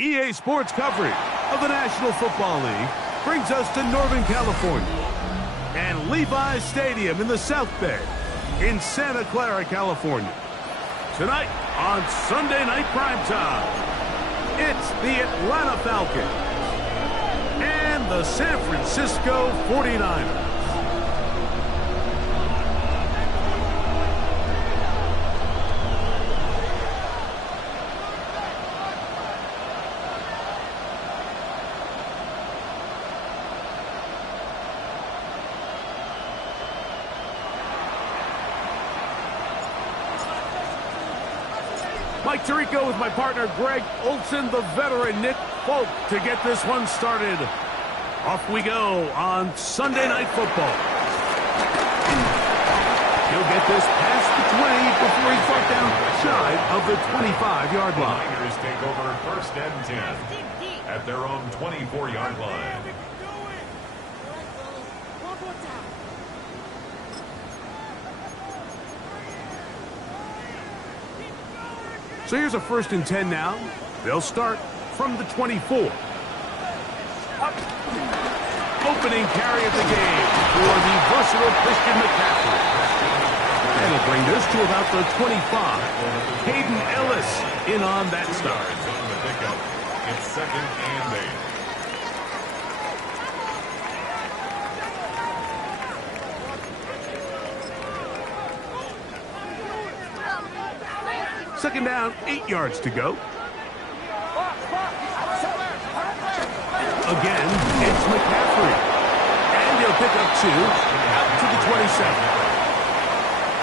EA Sports coverage of the National Football League brings us to Northern California and Levi's Stadium in the South Bay in Santa Clara, California. Tonight on Sunday Night Primetime, it's the Atlanta Falcons and the San Francisco 49ers. Mike Tirico with my partner Greg Olson, the veteran Nick Folk to get this one started. Off we go on Sunday Night Football. He'll get this past the 20 before he's brought down shy of the 25-yard line. The Niners take over first and 10 at their own 24-yard line. So here's a 1st and 10 now. They'll start from the 24. Opening carry of the game for the versatile Christian McCaffrey. And he'll bring this to about the 25. Hayden Ellis in on that start. It's 2nd and 8. Second down, 8 yards to go. Again, it's McCaffrey. And he'll pick up 2 out to the 27.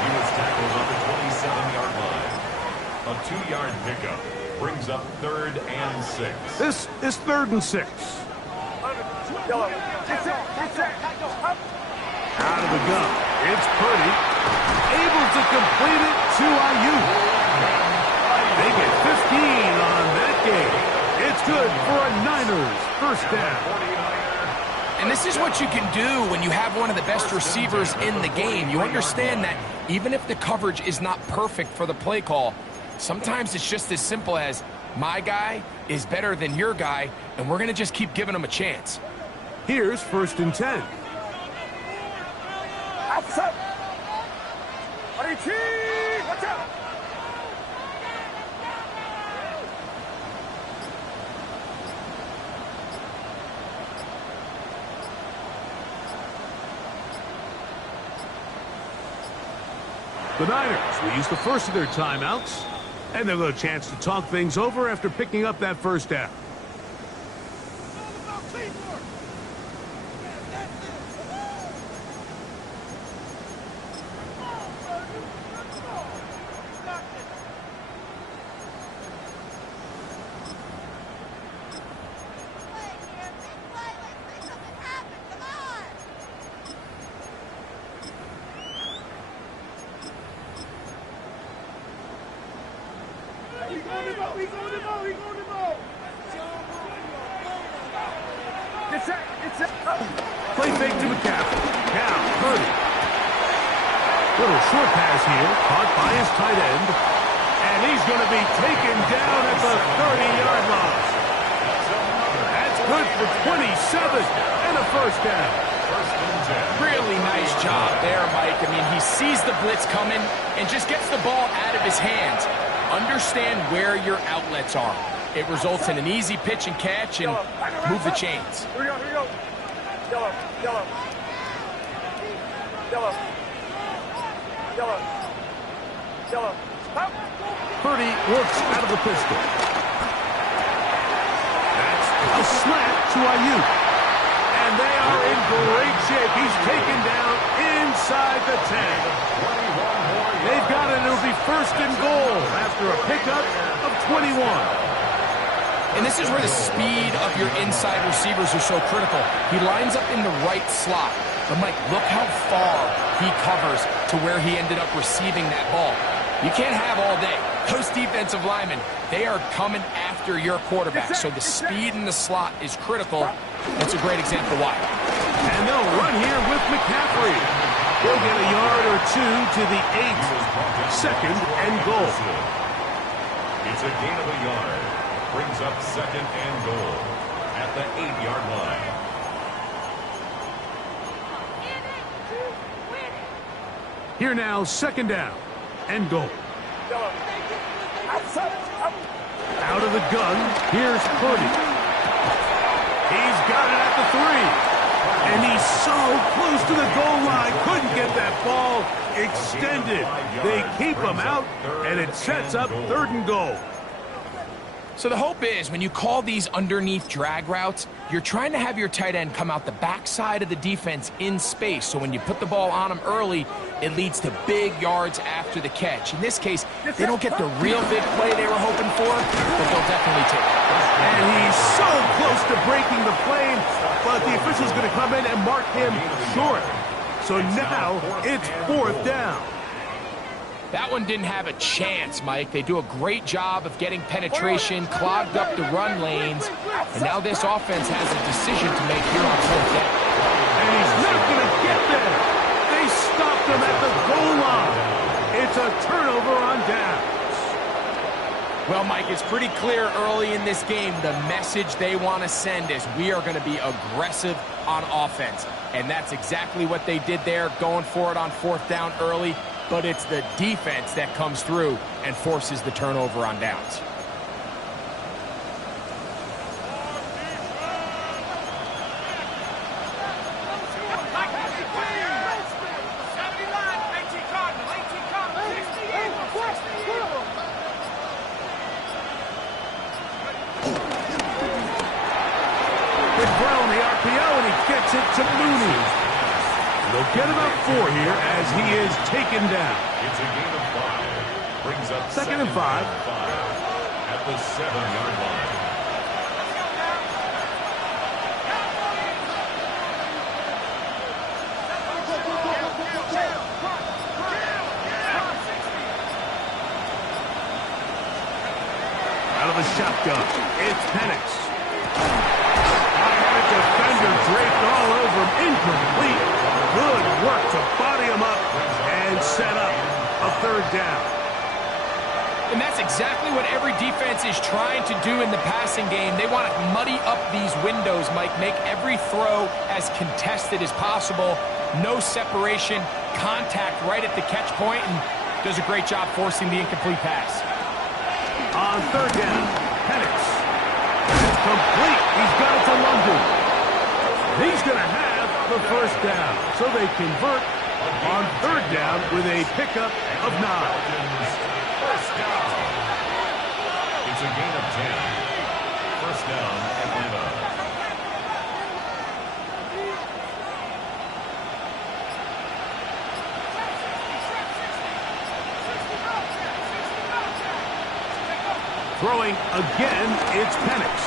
He was tackled at the 27-yard line. A 2-yard pickup brings up 3rd and 6. This is 3rd and 6. Out of the gun. It's Purdy. Able to complete it to Ayuk. They get 15 on that game. It's good for a Niners first down. And this is what you can do when you have one of the best receivers in the game. You understand that even if the coverage is not perfect for the play call, sometimes it's just as simple as my guy is better than your guy, and we're going to just keep giving him a chance. Here's 1st and 10. Outside. Watch out. The Niners will use the first of their timeouts, and they'll have a chance to talk things over after picking up that first down. Play fake to McCaffrey. Now, Purdy. Little short pass here, caught by his tight end. And he's going to be taken down at the 30-yard line. That's good for 27 and a first down. Really nice job there, Mike. I mean, he sees the blitz coming and just gets the ball out of his hands. Understand where your outlets are. It results in an easy pitch and catch and move the chains. Here we go, here we go. Yellow, yellow. Yellow. Yellow. Yellow. Stop. Purdy works out of the pistol. That's a slant to Ayuk. And they are in great shape. He's taken down inside the 10. They've got it. It'll be first and goal after a pickup of 21. And this is where the speed of your inside receivers are so critical. He lines up in the right slot. But, Mike, look how far he covers to where he ended up receiving that ball. You can't have all day. Those defensive linemen, they are coming after your quarterback. So the speed in the slot is critical. That's a great example why. And they'll run here with McCaffrey. He'll get a yard or two to the 8. Second and goal. It's a gain of a yard. Brings up second and goal at the 8-yard line. Here now, second down and goal. Out of the gun, here's Purdy. He's got it at the 3. And he's so close to the goal line. Couldn't get that ball extended. They keep him out, and it sets up third and goal. So the hope is when you call these underneath drag routes, you're trying to have your tight end come out the backside of the defense in space. So when you put the ball on him early, it leads to big yards after the catch. In this case, they don't get the real big play they were hoping for, but they'll definitely take it. And he's so close to breaking the plane, but the official's going to come in and mark him short. So now it's fourth down. That one didn't have a chance, Mike. They do a great job of getting penetration, clogged up the run lanes, and now this offense has a decision to make here on fourth down. And he's not going to get there. They stopped him at the goal line. It's a turnover on downs. Well, Mike, it's pretty clear early in this game the message they want to send is we are going to be aggressive on offense. And that's exactly what they did there, going for it on fourth down early. But it's the defense that comes through and forces the turnover on downs. McBrown, the RPO, and he gets it to Mooney. They'll get about 4 here as he is taken down. It's a gain of 5. Brings up Second and 5. At the 7-yard line. Out of the shotgun, it's Penix. The defender draped all over him, incomplete. Good work to body him up and set up a third down. And that's exactly what every defense is trying to do in the passing game. They want to muddy up these windows, Mike, make every throw as contested as possible. No separation, contact right at the catch point, and does a great job forcing the incomplete pass. On third down, Penix. It's complete. He's got it to London. He's going to have the first down. So they convert on third down with a pickup of 9. First down. It's a gain of 10. First down, Atlanta. Throwing again, it's Penix.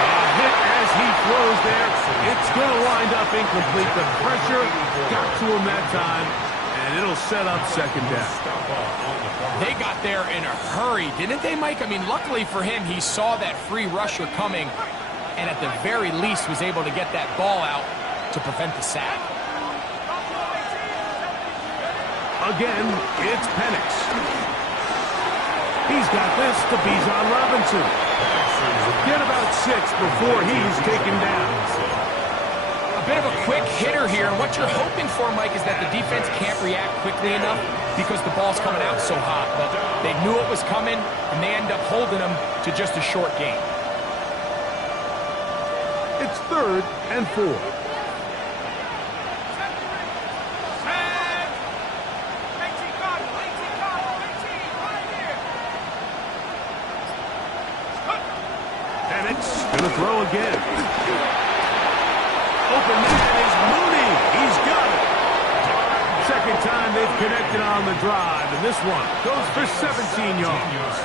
A hit as he throws there. It's going to wind up incomplete. The pressure got to him that time, and it'll set up second down. They got there in a hurry, didn't they, Mike? I mean, luckily for him, he saw that free rusher coming, and at the very least was able to get that ball out to prevent the sack. Again, it's Penix. He's got this to Bijan Robinson. Get about 6 before he's taken down. A bit of a quick hitter here, and what you're hoping for, Mike, is that the defense can't react quickly enough because the ball's coming out so hot. But they knew it was coming, and they end up holding them to just a short gain. It's 3rd and 4. Going to throw again. Open man is Mooney. He's got it. Second time they've connected on the drive, and this one goes for 17 yards.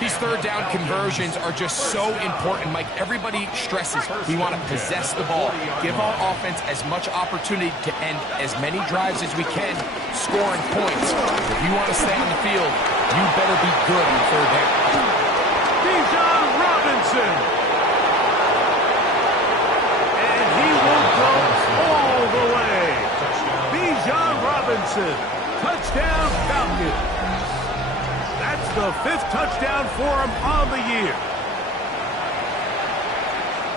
These third down conversions are just so important, Mike. Everybody stresses we want to possess the ball, give our offense as much opportunity to end as many drives as we can, scoring points. If you want to stay on the field, you better be good on third down. Bijan Robinson. And he will go all the way. Bijan Robinson. Touchdown Falcons. That's the 5th touchdown for him on the year.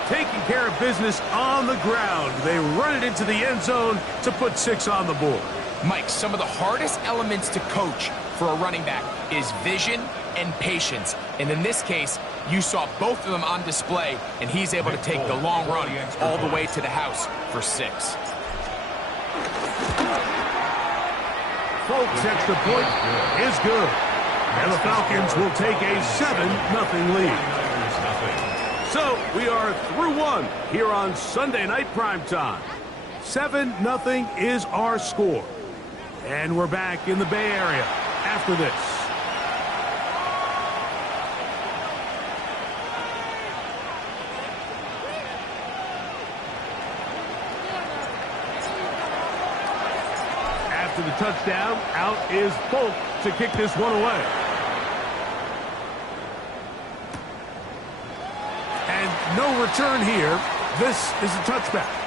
Taking care of business on the ground. They run it into the end zone to put 6 on the board. Mike, some of the hardest elements to coach for a running back is vision and patience. And in this case, you saw both of them on display, and he's able to take the long run all the way to the house for 6. Folks, extra point is good. And the Falcons will take a 7-0 lead. So we are through 1 here on Sunday Night Primetime. 7-0 is our score. And we're back in the Bay Area after this. After the touchdown, out is Folk to kick this one away. And no return here. This is a touchback.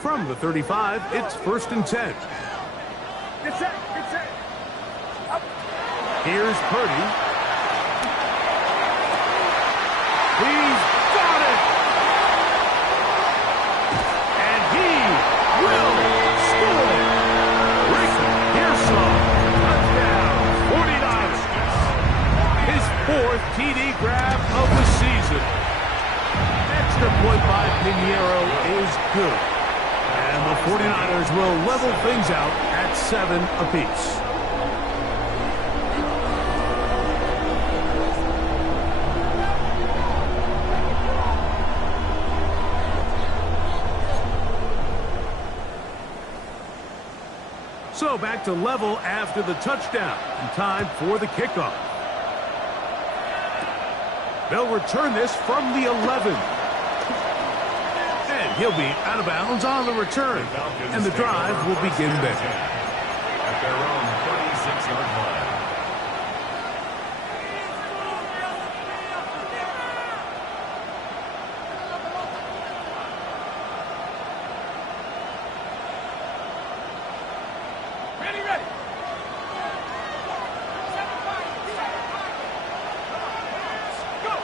From the 35, it's 1st and 10. Get set, get set. Up. Here's Purdy. He's got it! And he will score! Rick Pearsall, touchdown, 49ers. His 4th TD grab of the season. Extra point by Pinheiro is good. And the 49ers will level things out at 7 apiece. So back to level after the touchdown. And time for the kickoff. They'll return this from the 11. He'll be out of bounds on the return, and the drive will begin there. At their own 36-yard line. Ready, ready. Go.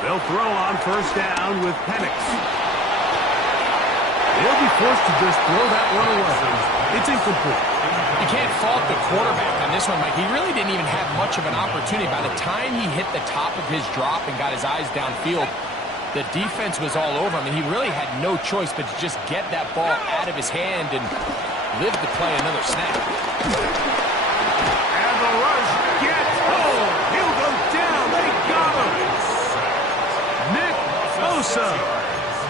They'll throw on 1st down with Penix. They'll be forced to just throw that one away. It's incomplete. You can't fault the quarterback on this one, Mike. He really didn't even have much of an opportunity. By the time he hit the top of his drop and got his eyes downfield, the defense was all over him, and he really had no choice but to just get that ball out of his hand and live to play another snap. And the rush gets home. He'll go down. They got him. Nick Bosa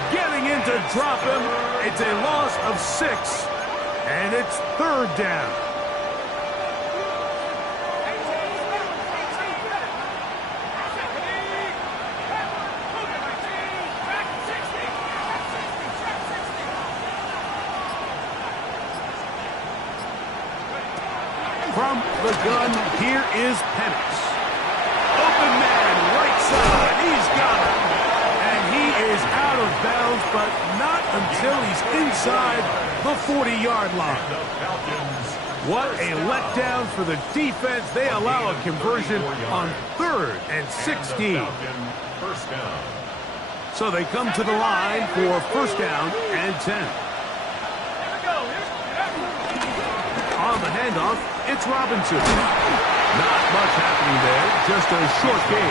getting in to drop him. It's a loss of 6, and it's 3rd down. From the gun, here is Penix. Open man, right side. He's got it. And he is out of bounds, but not until he's inside the 40-yard line. What a letdown for the defense. They allow a conversion on 3rd and 16. So they come to the line for 1st down and 10. On the handoff, it's Robinson. Not much happening there, just a short gain.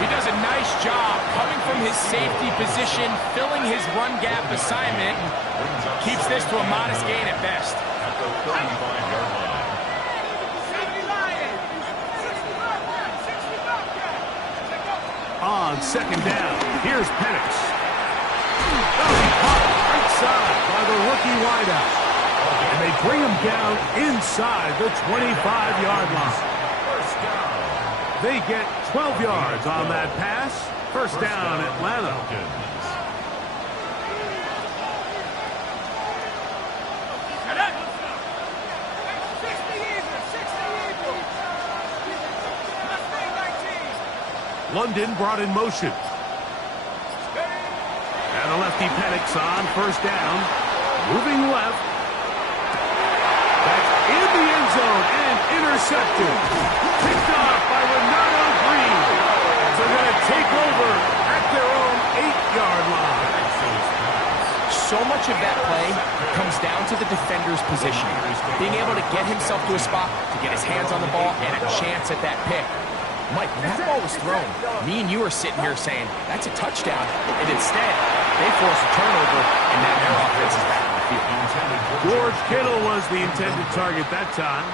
He does a nice job coming from his safety position, filling his run gap assignment, and keeps this to a modest gain at best. At the 35-yard line. On 2nd down, here's Penix. Caught right side by the rookie wideout. And they bring him down inside the 25-yard line. They get 12 yards on that pass. 1st down, Atlanta. London brought in motion. And the lefty Penix on 1st down. Moving left. That's in the end zone and intercepted. Picked off by Renato Green. They're going to take over at their own 8-yard line. So much of that play comes down to the defender's position. Being able to get himself to a spot, to get his hands on the ball, and a chance at that pick. Mike, when that ball was thrown, me and you are sitting here saying, that's a touchdown. And instead, they force a turnover, and now their offense is back on the field. George Kittle was the intended target that time.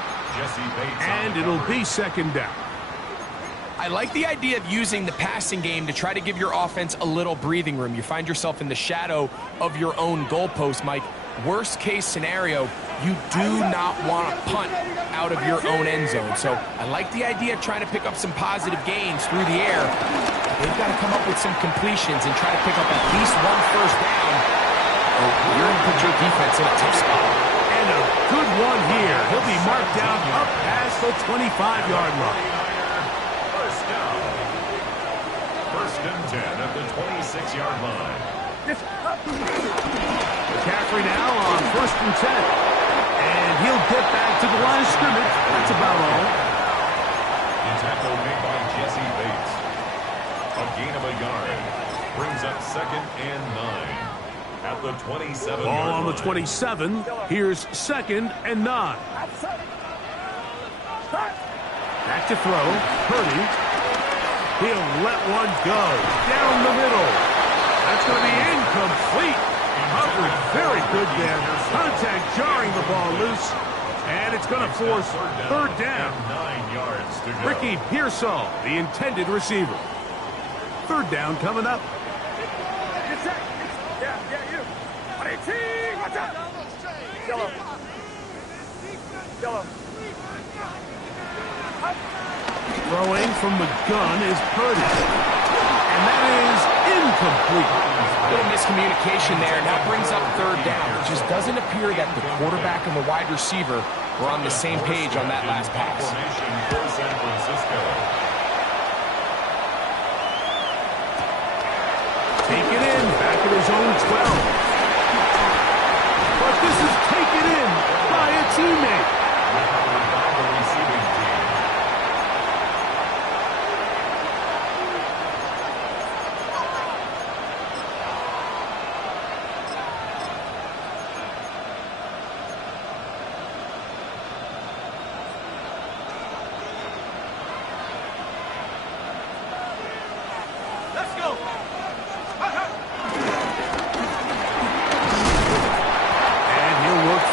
And it'll be 2nd down. I like the idea of using the passing game to try to give your offense a little breathing room. You find yourself in the shadow of your own goalpost, Mike. Worst case scenario, you do not want to punt out of your own end zone. So I like the idea of trying to pick up some positive gains through the air. They've got to come up with some completions and try to pick up at least 1 1st down. Or you're going to put your defense in a tough spot. And a good one here. He'll be marked down up past the 25-yard line. 1st and 10 at the 26-yard line. McCaffrey now on 1st and 10. And he'll get back to the line of scrimmage. That's about all. The tackle made by Jesse Bates. A gain of a yard. Brings up 2nd and 9. At the 27-yard line. Ball on the 27. Here's 2nd and 9. Back to throw. Purdy. He'll let one go. Down the middle. That's going to be incomplete. Covered very good there. Contact jarring the ball loose. And it's going to force 3rd down. 9 yards to go. Ricky Pearsall, the intended receiver. 3rd down coming up. Throwing from the gun is Purdy. And that is incomplete. A little miscommunication there. Now brings up 3rd down. It just doesn't appear that the quarterback and the wide receiver were on the same page on that last pass. For San Francisco. Take it in, back at his own 12. But this is taken in by a teammate. By the receiving team.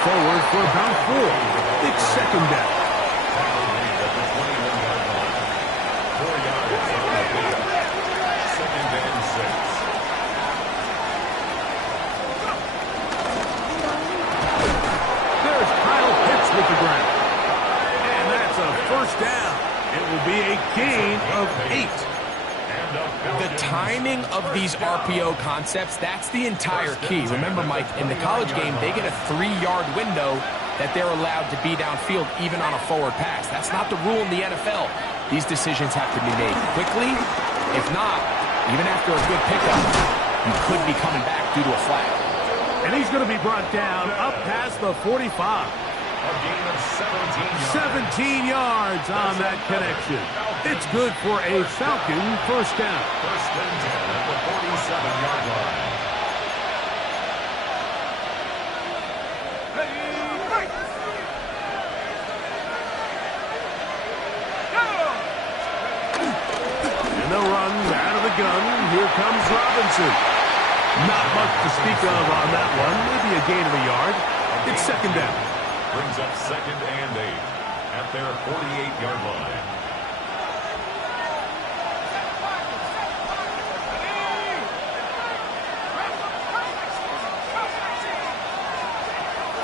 Forward for about 4. It's 2nd down. At the 21-yard line. 4 yards on the play. 2nd and 6. There's Kyle Pitts with the ground. And that's a 1st down. It will be a gain of 8. The timing of these RPO concepts, that's the entire key. Remember, Mike, in the college game, they get a 3-yard window. that they're allowed to be downfield even on a forward pass. That's not the rule in the NFL. These decisions have to be made quickly. If not, even after a good pickup, you could be coming back due to a flag. And he's going to be brought down up past the 45. A gain of 17 yards. 17 yards on that connection. It's good for a Falcon first down. First and 10 at the 47-yard line. And they'll run out of the gun. Here comes Robinson. Not much to speak of on that one. Maybe a gain of a yard. It's second down. Brings up second and 8 at their 48-yard line.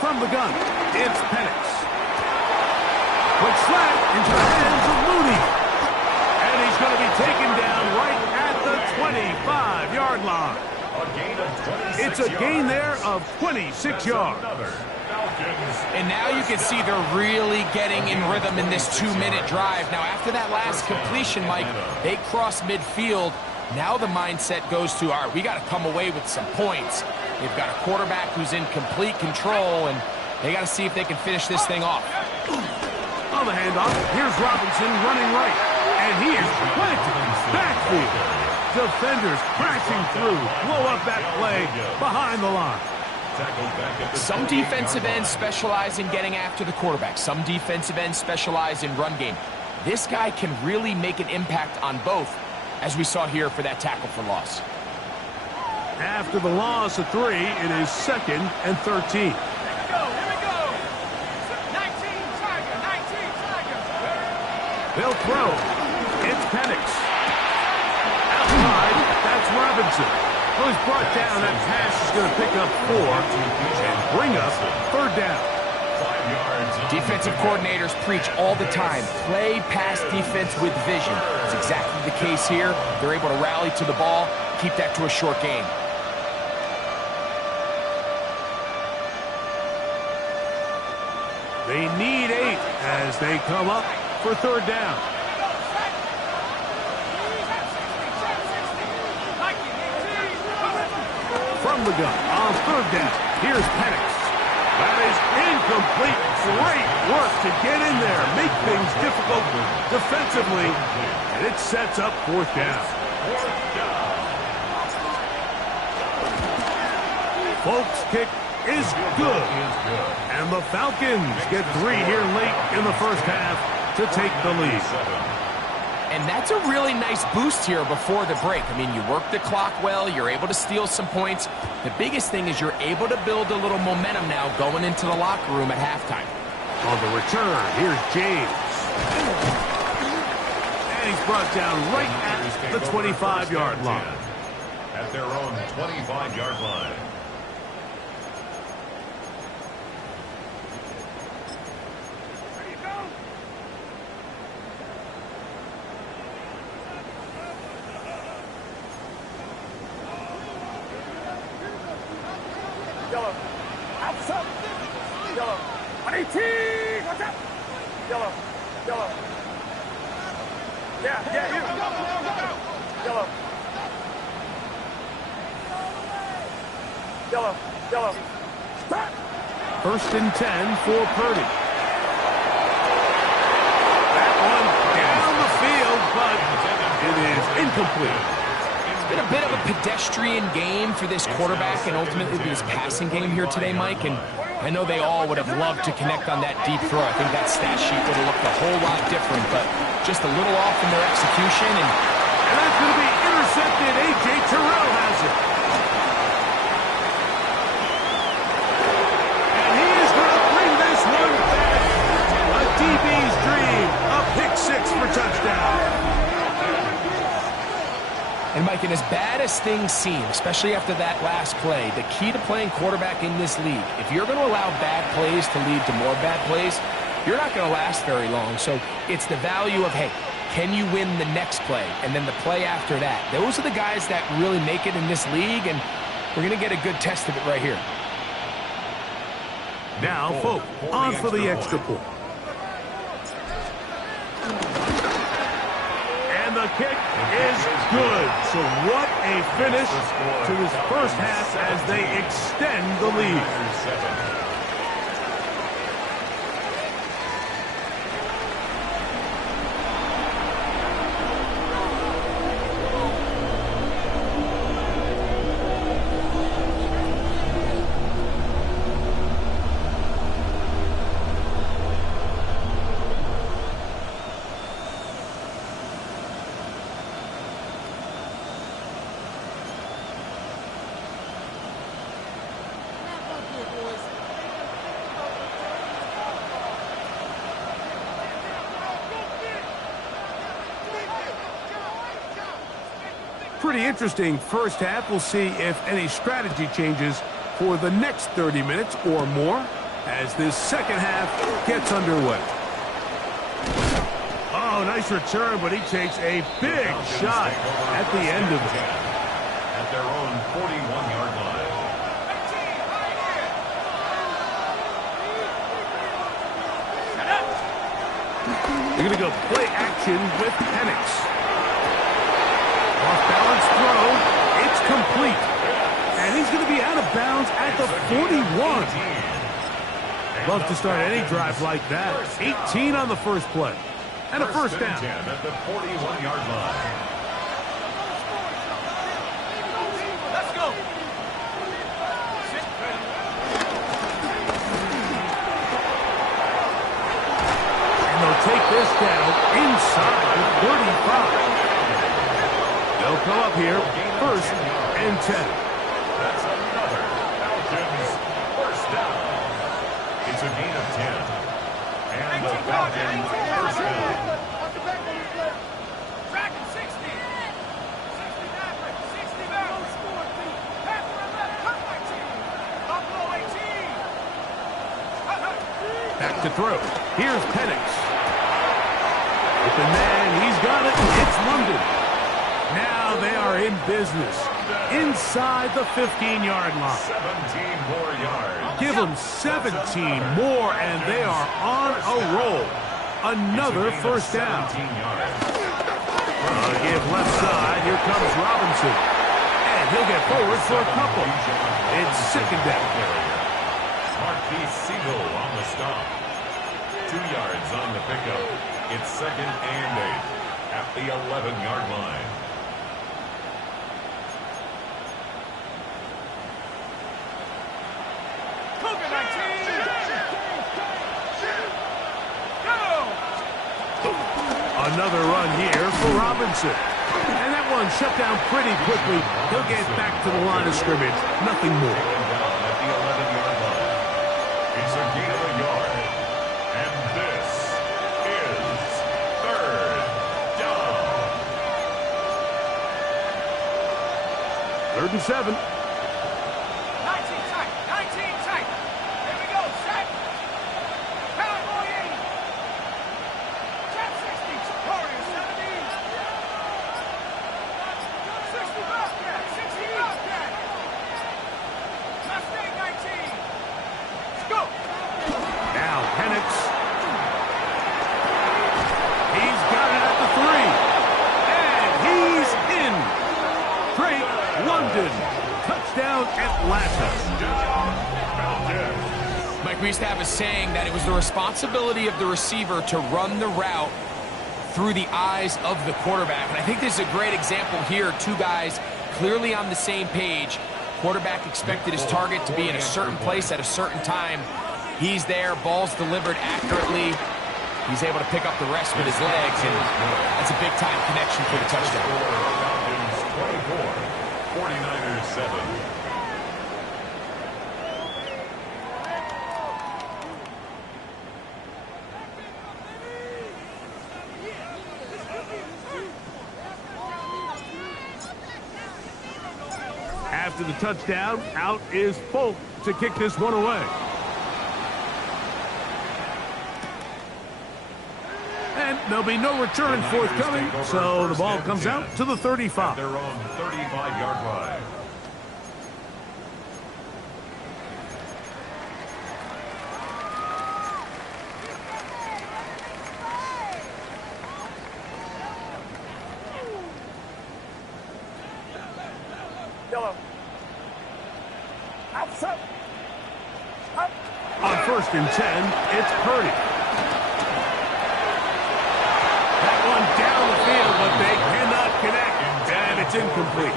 From the gun, it's Penix. Quick slant into the hands of Mooney. And he's going to be taken down right at the 25-yard line. A gain of 26 It's a gain there of 26 yards. And now you can see they're really getting in rhythm in this 2-minute drive. Now, after that last completion, Mike, they cross midfield. Now the mindset goes to, all right, we got to come away with some points. They've got a quarterback who's in complete control, and they got to see if they can finish this thing off. On the handoff, here's Robinson running right. And he is planted backfield. Defenders crashing through. Blow up that play behind the line. Some defensive ends specialize in getting after the quarterback. Some defensive ends specialize in run game. This guy can really make an impact on both, as we saw here for that tackle for loss. After the loss of 3, it is second and 13. They'll throw. It's Penix. Outside, that's Robinson. Well, he's brought down. That pass is going to pick up 4 and bring up third down. 5 yards. Defensive coordinators preach all the time, play pass defense with vision. It's exactly the case here. They're able to rally to the ball, keep that to a short game. They need 8 as they come up for third down. From the gun on third down, here's Penix. That is incomplete. Great work to get in there, make things difficult defensively, and it sets up fourth down. Folks' kick is good. And the Falcons get 3 here late in the first half to take the lead. And that's a really nice boost here before the break. I mean, you work the clock well, you're able to steal some points. The biggest thing is you're able to build a little momentum now going into the locker room at halftime. On the return, here's James. And he's brought down right at the 25-yard line. At their own 25-yard line. Yellow. Outside. Yellow. 18. Watch out. Yellow. Yellow. Yeah, you. Yellow. Yellow. Stop. First and 10 for Purdy. That one down the field, but it is incomplete. It's been a bit of a pedestrian game for this quarterback and ultimately this passing game here today, Mike. And I know they all would have loved to connect on that deep throw. I think that stat sheet would have looked a whole lot different, but just a little off in their execution. And that's going to be intercepted. A.J. Terrell has it. And he is going to bring this one back. A DB's dream. A pick 6 for touchdown. And, Mike, and as bad as things seem, especially after that last play, the key to playing quarterback in this league, if you're going to allow bad plays to lead to more bad plays, you're not going to last very long. So it's the value of, hey, can you win the next play? And then the play after that. Those are the guys that really make it in this league, and we're going to get a good test of it right here. Now Folk on for the extra point. And the kick is good. So what a finish to his first half as they extend the lead. Pretty interesting first half. We'll see if any strategy changes for the next 30 minutes or more as this second half gets underway. Oh, nice return, but he takes a big shot at the end of it. At their own 41-yard line. You're going to go play action with Penix. Off-balance throw. It's complete. And he's going to be out of bounds at the 41. Love to start any drive like that. 18 on the first play. And a first down. At the 41-yard line. Let's go. And they'll take this down inside the 35. They'll come up here, first and 10. That's another Falcons first down. It's a gain of 10. And the Falcons first down. Tracking 60. 60 back, 60 back. Panther 11, cut 19. Buffalo 18. Back to throw. Here's Penix. Open man, he's got it. It's London. Now they are in business inside the 15-yard line. 17 more yards. Give them 17 more, and they are on a roll. Another first down. 17 yards. Give left side. Here comes Robinson. And he'll get forward for a couple. It's second down. Marquise Siegel on the stop. 2 yards on the pickup. It's second and 8 at the 11-yard line. Another run here for Robinson. And that one shut down pretty quickly. He'll get back to the line of scrimmage. Nothing more. At the 11-yard line. It's a gain of a yard. And this is third down. 3rd and 7. 19 tight. 19 tight. Here we go. Set. Cowboy 80. Jet 60. Warrior 70. 60 Bobcat. 60 Bobcat. Mustang 19. Let's go. Now Penix. He's got it at the 3. And he's in. Drake London. Touchdown Atlanta. Mike, we used to have a saying that it was the responsibility of the receiver to run the route through the eyes of the quarterback. And I think this is a great example here. Two guys clearly on the same page. Quarterback expected his target to be in a certain place at a certain time. He's there. Ball's delivered accurately. He's able to pick up the rest with his legs, and that's a big-time connection for the touchdown. Falcons 24, 49ers 7. After the touchdown, out is Folk to kick this one away. And there'll be no return forthcoming, so the ball comes out to the 35. Their own 35-yard line. Yellow. Outside. Up. On 1st and 10, it's Purdy. That one down the field, but they cannot connect. And it's incomplete.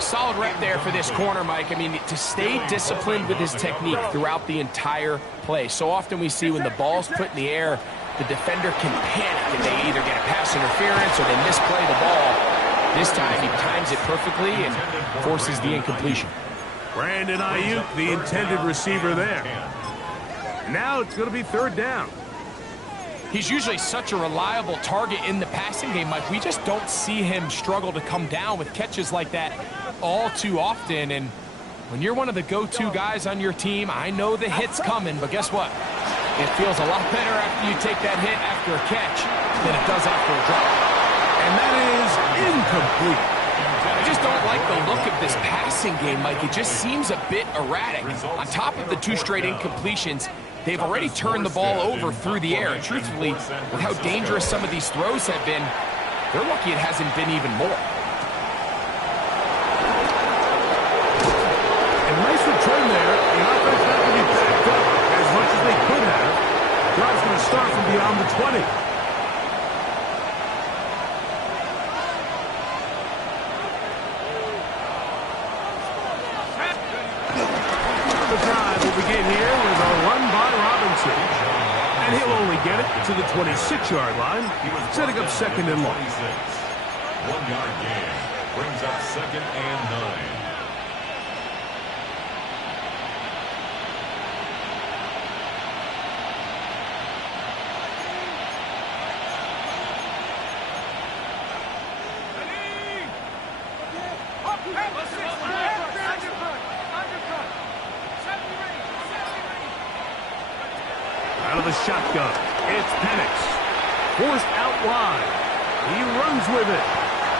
Solid rep there for this corner, Mike. I mean, to stay disciplined with his technique throughout the entire play. So often we see when the ball's put in the air, the defender can panic and they either get a pass interference or they misplay the ball. This time he times it perfectly and forces the incompletion. Brandon Ayuk, the intended receiver there. Now it's going to be 3rd down. He's usually such a reliable target in the passing game, Mike. We just don't see him struggle to come down with catches like that all too often. And when you're one of the go-to guys on your team, I know the hit's coming, but guess what? It feels a lot better after you take that hit after a catch than it does after a drop. And that is incomplete. I just don't like the look of this passing game, Mike. It just seems a bit erratic. On top of the 2 straight incompletions, they've already turned the ball over through the air. And truthfully, with how dangerous some of these throws have been, they're lucky it hasn't been even more. And nice return there. The offense not to be backed up as much as they could have. Drive's going to start from beyond the 20. The drive will begin here with a run by Robinson. And he'll only get it to the 26-yard line, setting up 2nd and long. 1-yard gain brings up 2nd and 9. Out of the shotgun, it's Penix. Forced out wide. He runs with it.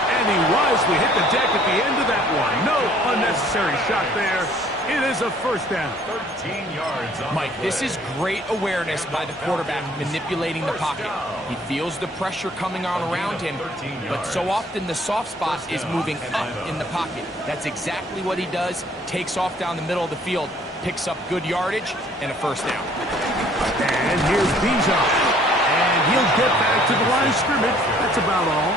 And he wisely hit the deck at the end of that one. No unnecessary shot there. It is a 1st down. 13 yards on Mike, this is great awareness by the quarterback manipulating the pocket. He feels the pressure coming on around him, but so often the soft spot is moving up in the pocket. That's exactly what he does. Takes off down the middle of the field, picks up good yardage, and a 1st down. And here's Bijan. And he'll get back to the line of scrimmage. That's about all.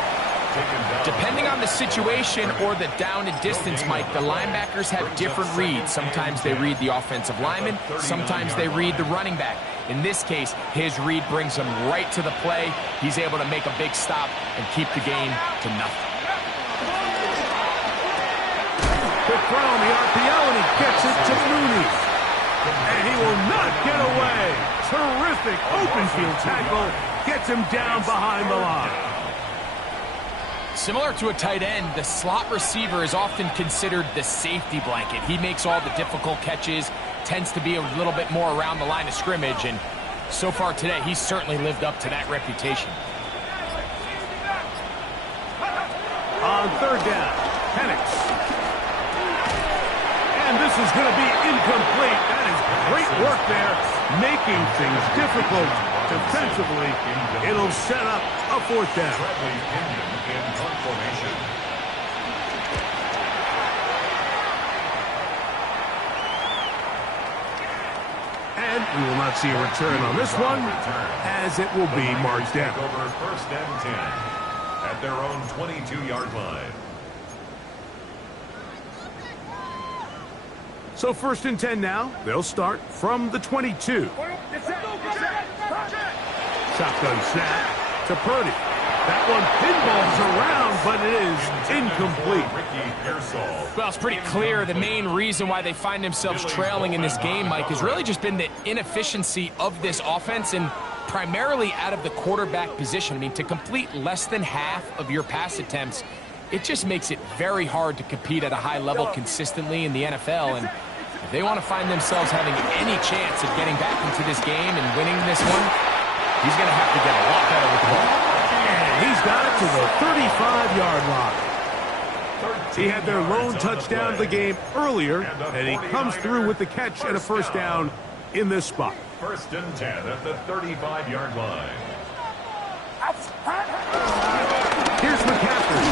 Depending on the situation or the down and distance, Mike, the linebackers have different reads. Sometimes they read the offensive lineman. Sometimes they read the running back. In this case, his read brings him right to the play. He's able to make a big stop and keep the game to nothing. Quick throw on the RPO, and he gets it to Mooney. And he will not get away. Terrific open field tackle. Gets him down behind the line. Similar to a tight end, the slot receiver is often considered the safety blanket. He makes all the difficult catches, tends to be a little bit more around the line of scrimmage, and so far today, he's certainly lived up to that reputation. On 3rd down, Penix. And this is going to be incomplete. That is great work there, making things difficult defensively. It'll set up a 4th down. And we will not see a return on this one, as it will be marked down. Over 1st and 10 at their own 22-yard line. So 1st and 10 now. They'll start from the 22. Shotgun snap to Purdy. That one pinballs around, but it is incomplete. Well, it's pretty clear the main reason why they find themselves trailing in this game, Mike, has really just been the inefficiency of this offense and primarily out of the quarterback position. I mean, to complete less than half of your pass attempts, it just makes it very hard to compete at a high level consistently in the NFL. And if they want to find themselves having any chance of getting back into this game and winning this one, he's going to have to get a lot better with the ball. And he's got it to the 35-yard line. He had their lone touchdown of the game earlier, and he comes through with the catch and a 1st down in this spot. 1st and 10 at the 35-yard line. Here's McCaffrey.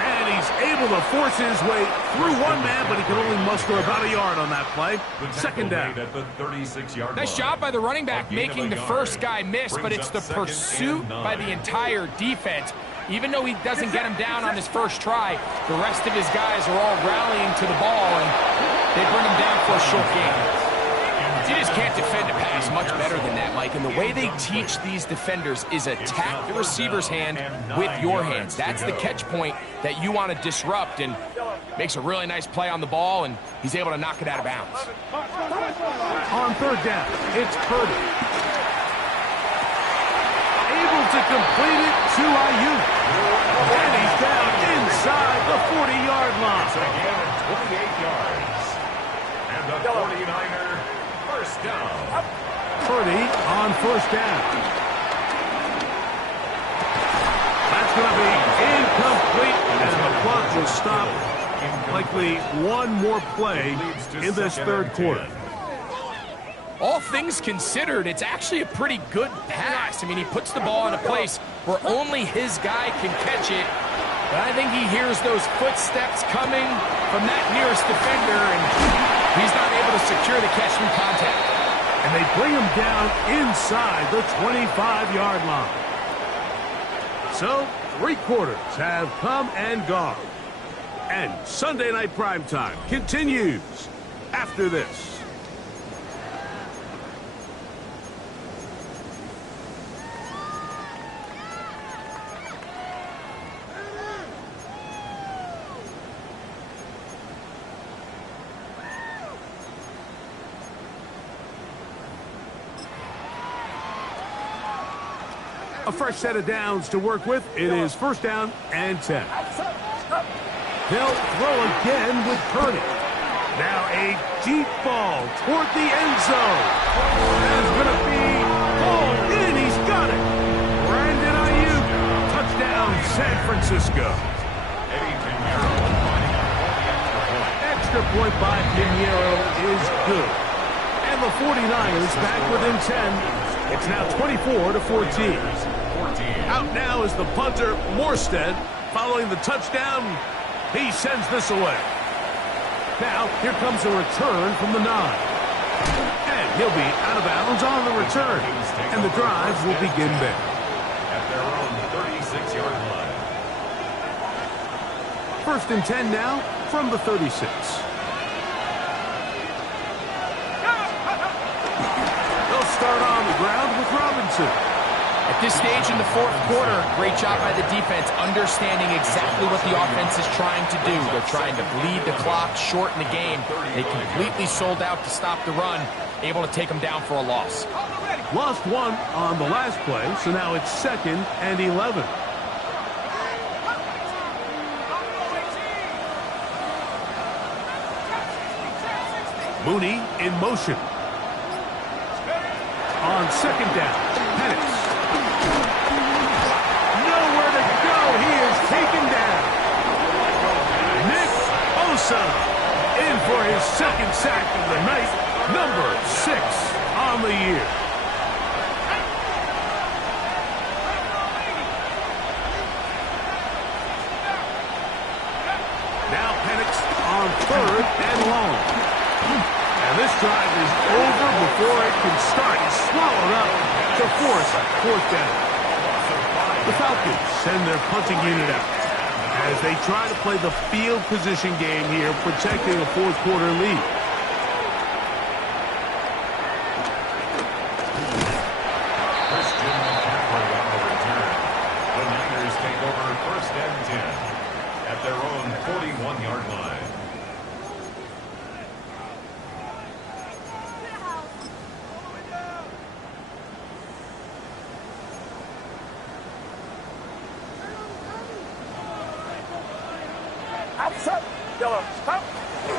And he He's able to force his way through one man, but he can only muster about a yard on that play. Second down. At the 36-yard Nice job by the running back making the first guy miss, but it's the pursuit by the entire defense. Even though he doesn't get him down on his first try, the rest of his guys are all rallying to the ball, and they bring him down for a short gain. You just can't defend a pass much better than that, Mike. And the way they teach these defenders is attack the receiver's hand with your hands. That's the catch point that you want to disrupt, and makes a really nice play on the ball, and he's able to knock it out of bounds. On third down, it's Purdy. Able to complete it to Ayuk. And he's down inside the 40-yard line. Again, 28 yards. And the 49er first down. Purdy on first down. That's going to be incomplete, and the clock will stop. Likely one more play in this third quarter. All things considered, it's actually a pretty good pass. I mean, he puts the ball in a place where only his guy can catch it. But I think he hears those footsteps coming from that nearest defender, and he's not able to secure the catch through contact. And they bring him down inside the 25-yard line. So, three quarters have come and gone. And Sunday Night Primetime continues after this. A fresh set of downs to work with. It is first down and 10. They'll throw again with Purdy. Now a deep ball toward the end zone. That's going to be pulled in. He's got it. Brandon Ayuk. Touchdown, San Francisco. Extra point by Pinheiro is good. And the 49ers back within 10. It's now 24-14. Out now is the punter, Morstead. Following the touchdown, he sends this away. Now, here comes a return from the 9. And he'll be out of bounds on the return. And the drive will begin there. At their own 36-yard line. First and 10 now from the 36. They'll start on the ground with Robinson. At this stage in the fourth quarter, great job by the defense understanding exactly what the offense is trying to do. They're trying to bleed the clock, shorten the game. They completely sold out to stop the run, able to take them down for a loss. Lost one on the last play, so now it's second and 11. Mooney in motion. On second down, Penix. Nowhere to go. He is taken down. Nick Bosa in for his second sack of the night. Number 6 on the year. Now Penix on third and long. And this drive is over before it can start. He's swallowed up to force fourth down. The Falcons send their punting unit out as they try to play the field position game here, protecting a fourth quarter lead. The Niners take over first and 10 at their own 41-yard line.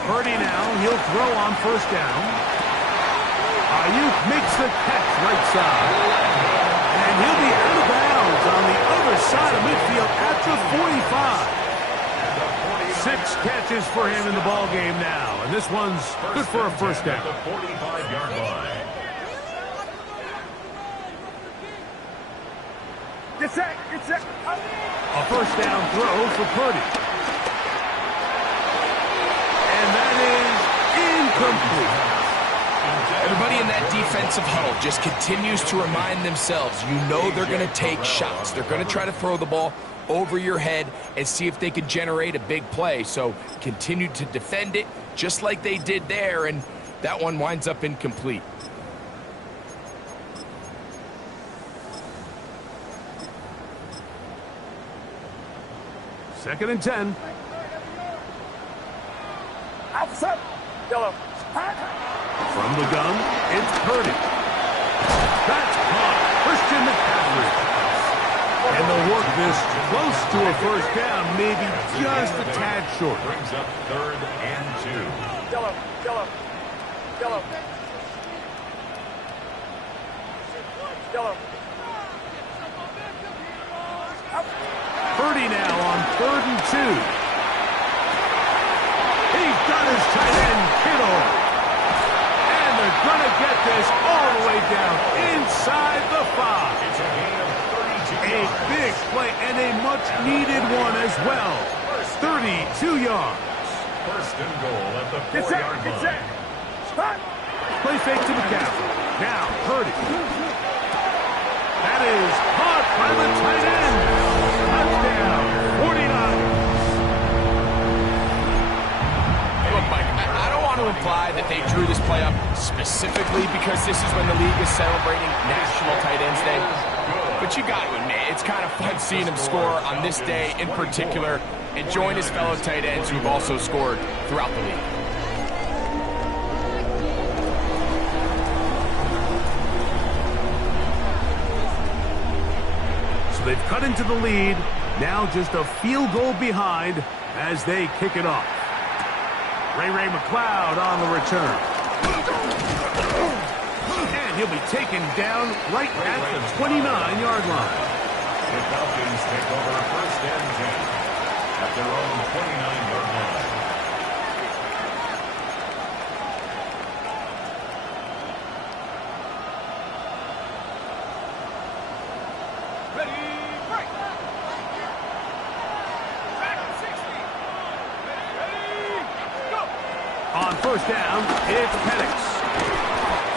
Purdy now, he'll throw on first down. Ayuk makes the catch right side. And he'll be out of bounds on the other side of midfield at the 45. 6 catches for him in the ball game now. And this one's good for a first down. At the 45-yard line. A first down throw for Purdy. complete. Everybody in that defensive huddle just continues to remind themselves, you know they're going to take shots. They're going to try to throw the ball over your head and see if they can generate a big play. So continue to defend it just like they did there, and that one winds up incomplete. Second and 10. Outside. Yellow. From the gun, it's Purdy. That's caught. Christian McCaffrey. And they'll work this close to a first down, maybe just a tad short. Brings up 3rd and 2. Yellow. Yellow. Yellow. Yellow. Purdy now on 3rd and 2. He's got his tight end, Kittle. And they're going to get this all the way down inside the 5. It's a gain of 32 A yards. big play and a much-needed one as well. 32 yards. 1st and goal at the Get set. 4-yard Get line. set. Stop. Play fake to McCaffrey. Now, Purdy. That is caught by the tight end. Touchdown, 49ers. Look, Mike, I don't want to imply that they drew this play up specifically because this is when the league is celebrating National Tight Ends Day. But you got to admit, it's kind of fun seeing him score on this day in particular and join his fellow tight ends who've also scored throughout the league. So they've cut into the lead. Now just a field goal behind as they kick it off. Ray McLeod on the return. And he'll be taken down right at the 29-yard line. The Falcons take over 1st and 10 at their own 29-yard line. Ready. Break. Back to 60. Ready. Go. On 1st down, it's Penix.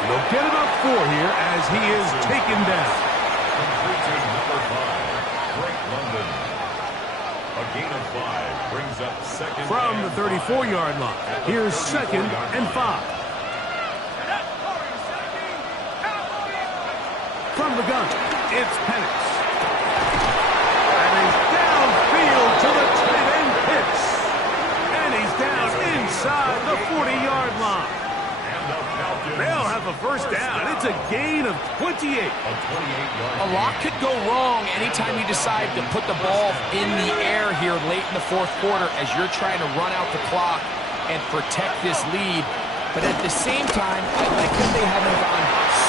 They'll get it up 4 here as he is taken down. Completing number 5, Drake London. A gain of 5 brings up 2nd From and the 34-yard line, here's 2nd and 5. From the gun, it's Penix. And he's downfield to the tight end hits. And he's down inside the 40-yard line. They'll have a first down. It's a gain of 28. A lot could go wrong anytime you decide to put the ball in the air here late in the 4th quarter as you're trying to run out the clock and protect this lead. But at the same time, I like that they haven't gone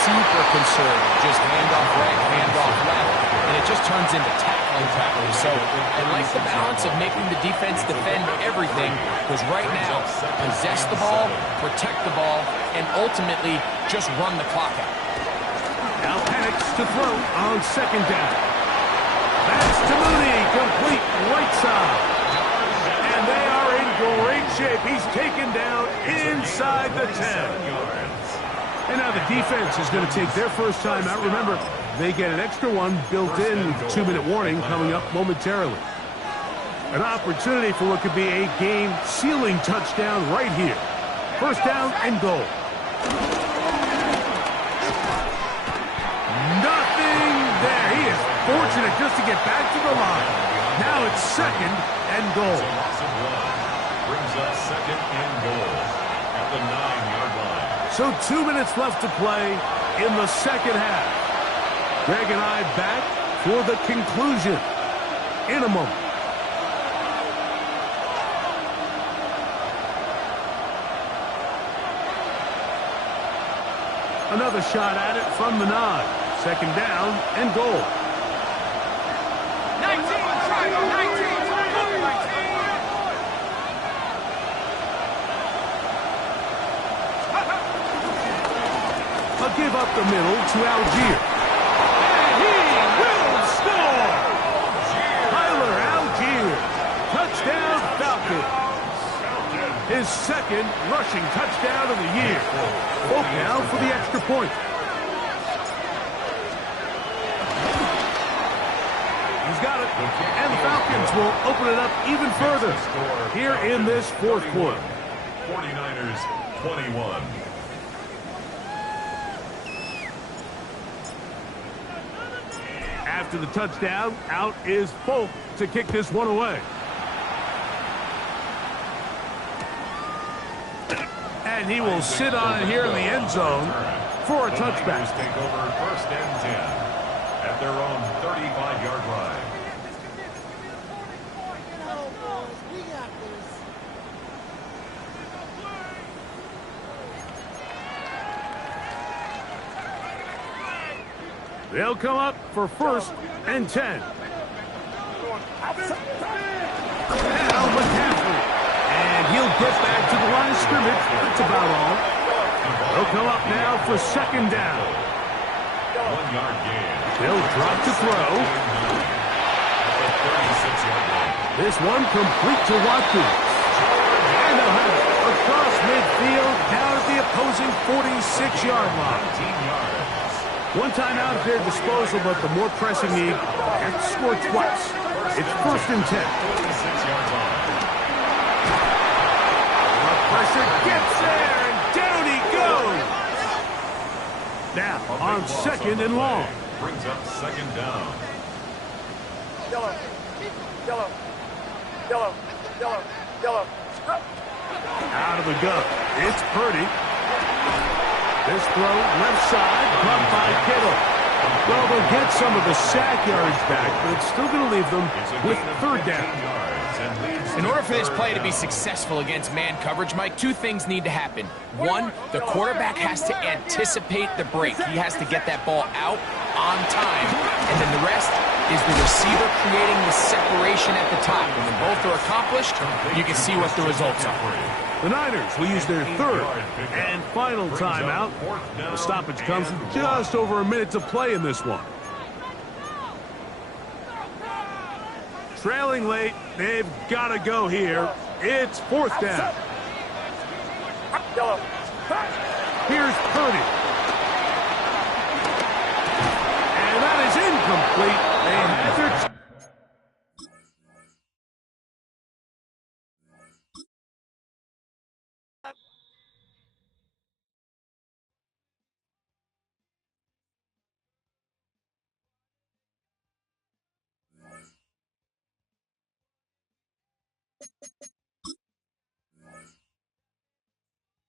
super conservative. Just handoff right, handoff left. And it just turns into tackling. So I like the balance of making the defense defend everything, because right now, possess the ball, protect the ball, and ultimately just run the clock out. Now Penix to throw on 2nd down. That's to Mooney, complete right side. And they are in great shape. He's taken down inside the 10. And now the defense is going to take their first time out. Remember, they get an extra one built in with 2-minute warning coming up momentarily. An opportunity for what could be a game-sealing touchdown right here. 1st down and goal. Nothing there. He is fortunate just to get back to the line. Now it's 2nd and goal. Loss of 1 brings up 2nd and goal at the 9-yard line. So 2 minutes left to play in the 2nd half. Greg and I back for the conclusion in a moment. Another shot at it from the 9. 2nd down and goal. 19. Try. 19. A give up the middle to Algier. And he will score! Tyler Algier. Touchdown Falcons. his second rushing touchdown of the year. Folk now for the extra point. He's got it, and the Falcons will open it up even further here in this fourth quarter. 49ers 21. After the touchdown, out is Folk to kick this one away. And he will sit on it here in the end zone for a touchback. The Niners take over first and 10 at their own 35-yard line. They'll come up for first and 10. Now McCaffrey. And he'll get back to the line of scrimmage. That's about all. They'll come up now for second down. 1 yard gain. They'll drop to throw. This one complete to Watkins. And they'll have it across midfield down at the opposing 46-yard line. 19 yards. One timeout at their disposal, but the more pressing need, they have to score twice. It's first and 10. 46-yard line. The pressure gets there, and down he goes. Now, on second and long. Brings up second down. Yellow. Yellow. Yellow. Yellow. Yellow. Out of the gun. It's Purdy. This throw, left side, caught by Kittle. Well, they'll get some of the sack yards back, but it's still going to leave them with third down. In order for this play to be successful against man coverage, Mike, two things need to happen. One, the quarterback has to anticipate the break. He has to get that ball out on time. And then the rest is the receiver creating the separation at the top. And when both are accomplished, you can see what the results are. The Niners will use their third and final timeout. The stoppage comes with just over a minute to play in this one. Trailing late, they've got to go here. It's fourth down. Here's Purdy. And that is incomplete. They had their...